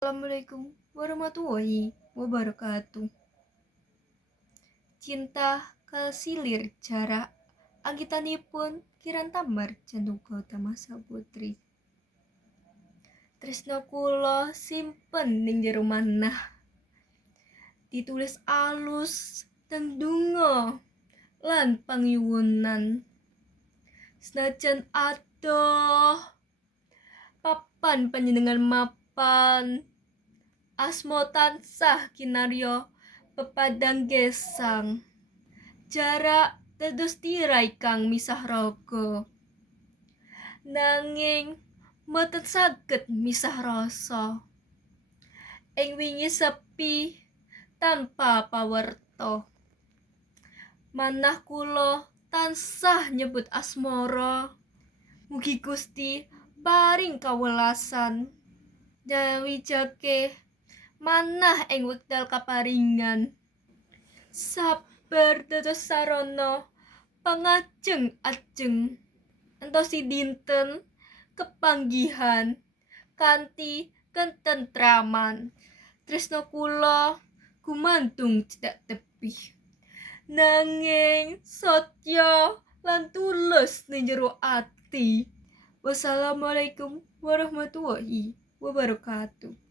Assalamualaikum warahmatullahi wabarakatuh. Cinta kasilir jarak anggitanipun kiran tambar jantung Gautama Saputri. Tresno kula simpen ning jero manah. Ditulis alus teng donga lan pangyuwunan. Senajan adoh papan panjenengan mapan asmo tansah kinarya pepadang gesang. Jarak dados tirai kang misah raga. Nanging mboten saged misah rasa. Ing wingi sepi tanpa pawerta. Manah kula tansah nyebut asmara. Mugi Gusti paring kawelasan. Nyawijake manah ing wekdal kaparingan. Sabar dados sarana pangajeng-ajeng. Entosi dinten kepanggihan kanthi ketentraman. Tresno kula gumantung cedhak tebih. Nanging satya lan tulus ning jero ati. Wassalamualaikum warahmatullahi wabarakatuh.